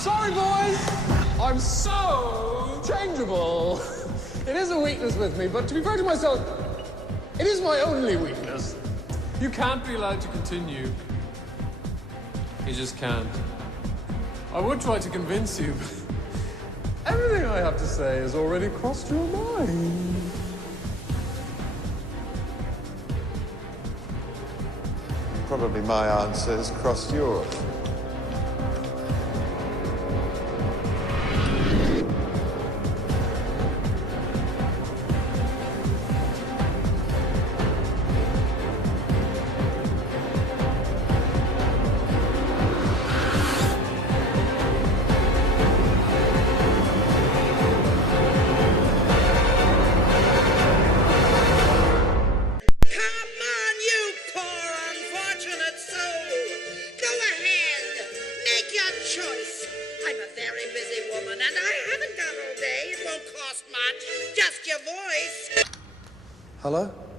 Sorry, boys. I'm so changeable. It is a weakness with me, but to be fair to myself, it is my only weakness. You can't be allowed to continue. You just can't. I would try to convince you, but everything I have to say has already crossed your mind. Probably my answer has crossed yours. Choice. I'm a very busy woman, and I haven't got all day. It won't cost much. Just your voice. Hello?